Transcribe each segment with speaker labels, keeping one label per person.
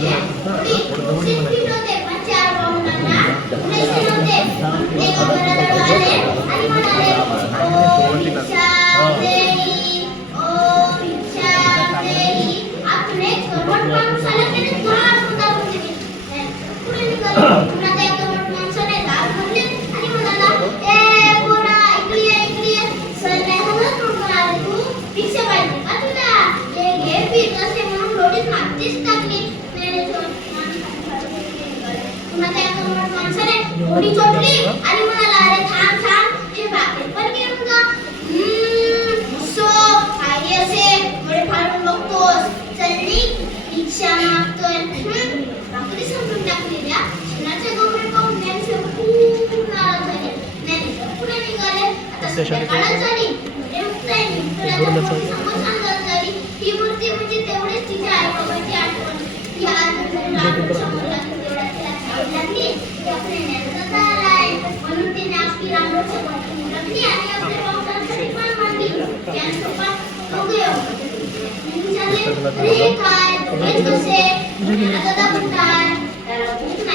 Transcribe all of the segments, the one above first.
Speaker 1: Thank you. घोडी झोपली? आणि म्हणाला अरे थांब थांब हे भाकरी पण घेऊन जा सो आई असे घोडे फाडून बघतोस. चलनी रिक्षा मागतोय. भाकरी संपून टाकलेल्या शिनाचे गोबरे पाहून ज्ञानेश्वर खूप नाराज झाले. ज्ञानेश्वर पुढे निघाले. आता काळात झाली. तुला ही मूर्ती म्हणजे तेवढेच तिच्या आई बाबाची आठवण. या आनंद पुस्तकाला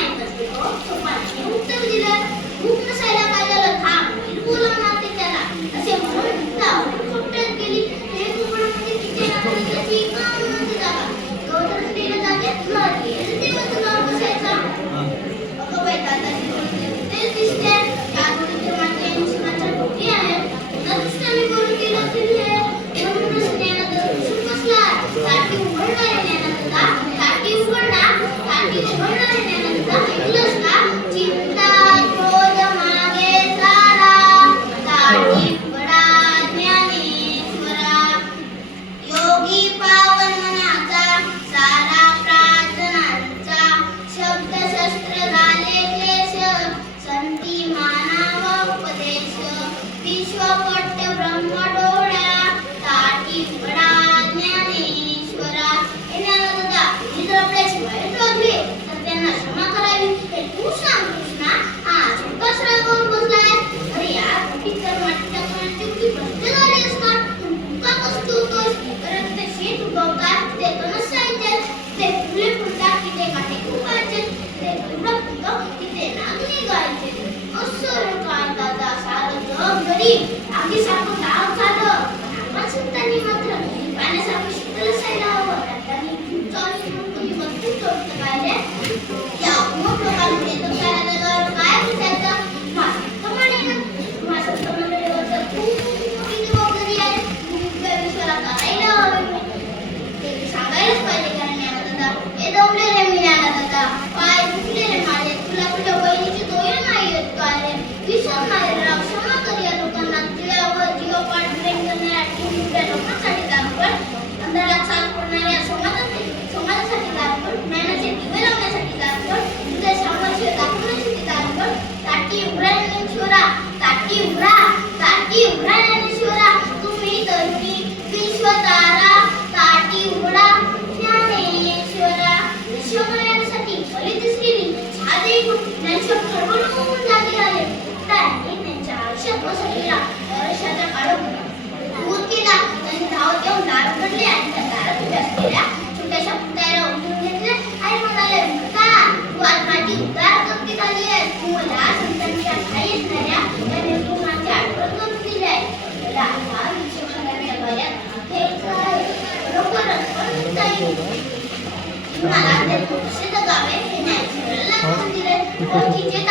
Speaker 1: Aquí s'ha portat un cadó. Amb la ciutadania, quan s'ha vist que la 的欢。Grazie.